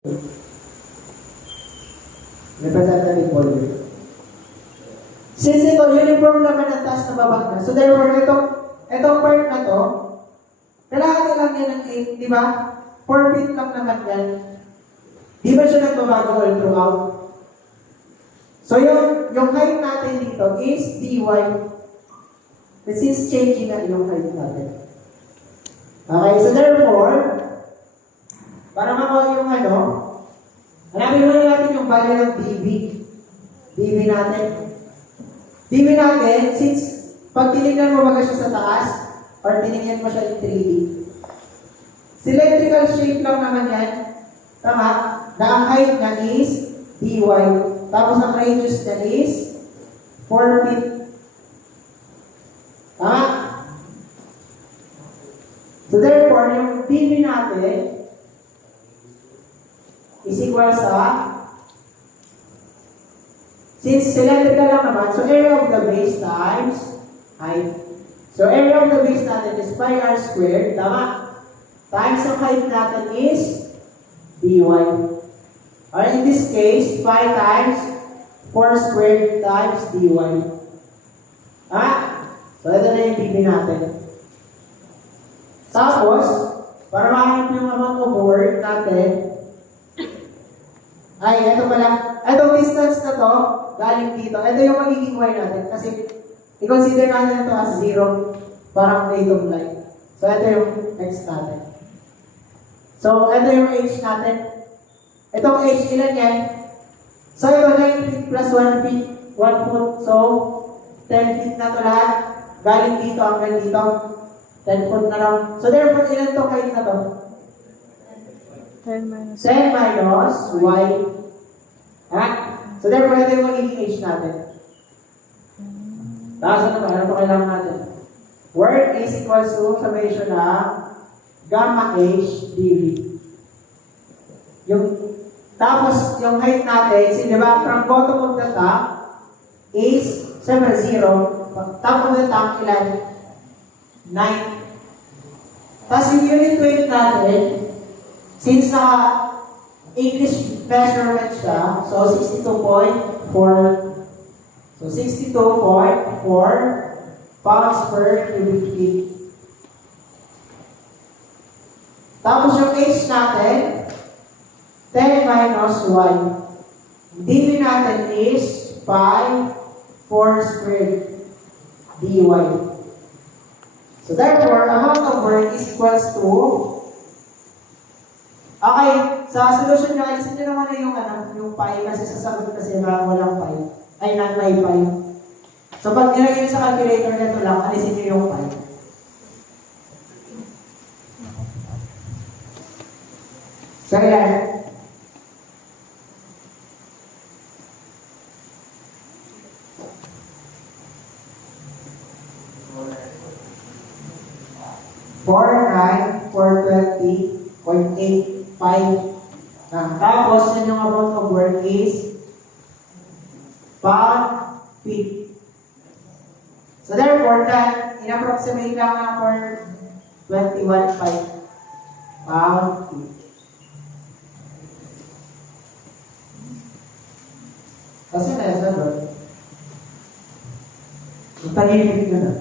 Representative Bolger. Since ito, uniform naman ang taas na babak na. So therefore, itong part na to, kailangan lang yan ng 8, di ba? 4 feet lang naman yan. Di ba siya nagbabago all throughout? So yung height natin dito is dy. This is changing na yung height natin. Okay, so therefore, para makuha yung hanapin muna natin yung value ng dv. dv natin, since pag tinignan mo baga siya sa taas, or tinignan mo siya in 3D, cylindrical shape lang naman yan. Tama? Na ang height niya is dy. Tapos ang radius niya is 4 feet. Tama? So therefore, yung dv natin is equal sa, since cylindrical lang naman, so area of the base times height. So area of the base natin is pi r squared, tama? Times ang height natin is dy. Or in this case, pi times 4 squared times dy. So ito na yung dv natin. Tapos, para mahanap yung amount of work natin, ay, ito pala. Itong distance na to, galing dito. Ito yung magiging y natin. Kasi, i-consider natin ito as 0. Parang rate of light. So, ito yung x natin. So, ito yung h natin. Itong h, ilan yan? So, ito 9 feet plus 1 feet. 1 foot. So, 10 feet na to lahat. Galing dito hanggang dito. 10 foot na lang. So, therefore, ilan to height na to? 10 minus y. So therefore, ito yung magiging h natin. Tapos ano pa kailangan natin? Work is equals to summation ng gamma h dv. Tapos, yung height natin, di ba, from bottom of the top is, siyempre 0. Top of the top, ilan? 9. Tapos yung unit weight natin, since English measurement siya, so 62.4. So 62.4 pounds per cubic feet. Tapos yung h natin, 10 minus y. dv natin is 5, 4 squared dy. So therefore, amount of work is equals to, okay, sa solution nyo, alisin nyo naman na yung pi, kasi sasagot kasi walang pi, ay may pi. So pag nilagay nyo sa calculator nito lang, alisin nyo yung pi. So yan. Tapos, yun yung amount of work is pound feet. So therefore, that in-approximate lang na for 21.5 pound feet. Kasi nasa doon, yung tahimik nyo na.